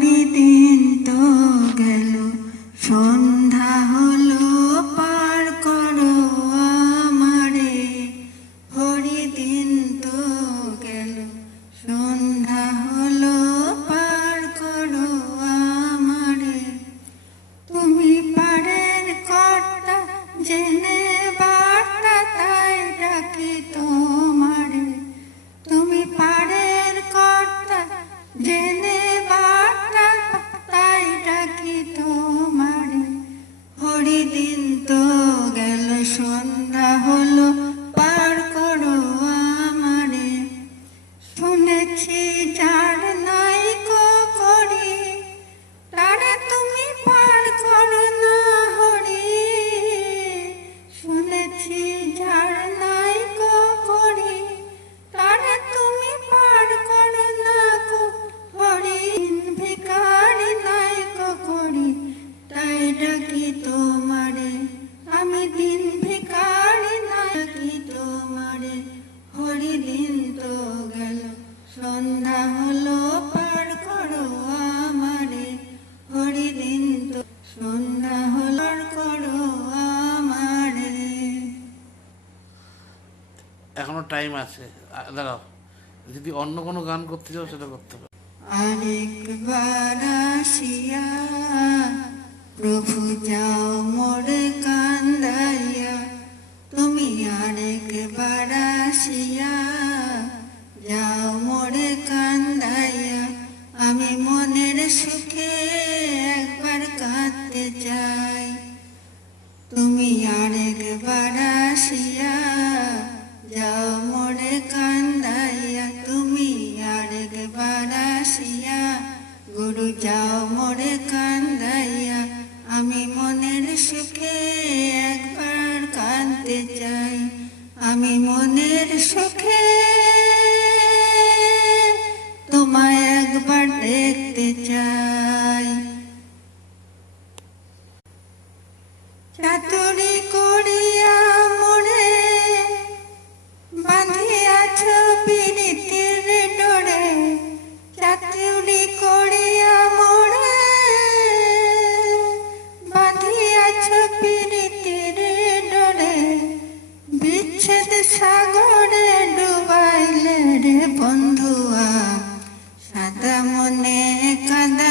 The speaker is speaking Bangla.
হরিদিন তো গেল, সন্ধ্যা হলো, পার করো আমারে। হরিদিন তো গেল, সন্ধ্যা হলো, পার করো আমারে। তুমি পারের কর্তা, জেনে বার্তা, তাই ডাকি তোমারে। তুমি পারের কর্তা, জেনে বার্তা, তাই ডাকি তোমারে। হরিদিন তো গেল, সন্ধ্যা হলো, পার করো আমারে। শুনেছি যার নাই করি, তারে তুমি পার করো না হরি। শুনেছি যার নাই করি, তারে তুমি পার করো না হরি। ভিখারি নাই করি, তাই ডাকি তোমারে। আমি দিন ভিখারি নাই ডাকি তোমারে। হরিদিন তো গেল, সন্ধ্যা হলো, পার করো আমারে। হরিদিন তো সন্ধ্যা হলো, পার করো আমারে। এখনো টাইম আছে, দাঁড়াও, যদি অন্য কোনো গান করতে চাও সেটা করতে পারো। আরেকবার আসিয়া প্রভু যাও মোরে কান্দাইয়া। তুমি আরেকবার আসিয়া যাও মোরে কান্দাইয়া। আমি মনের সুখে একবার কাঁদতে চাই। তুমি আরেকবার আসিয়া যাও মোরে কান্দাইয়া। তুমি আরেকবার আসিয়া গুরু যাও মোরে কান্দাইয়া। আমি মনের সুখে একবার কাঁদতে চাই। আমি মনের সুখে তোমায় একবার দেখতে চাই। চাতুরি করিয়া মোরে বাঁধিয়াছ পীড়িতের ডোরে। চাতুরি করিয়া মোরে বাঁধিয়াছ পীড়িতের ডোরে। বিচ্ছেদ সাগরে ডুবাইলে রে বন্ধুয়া। সাদা মনে কাঁদা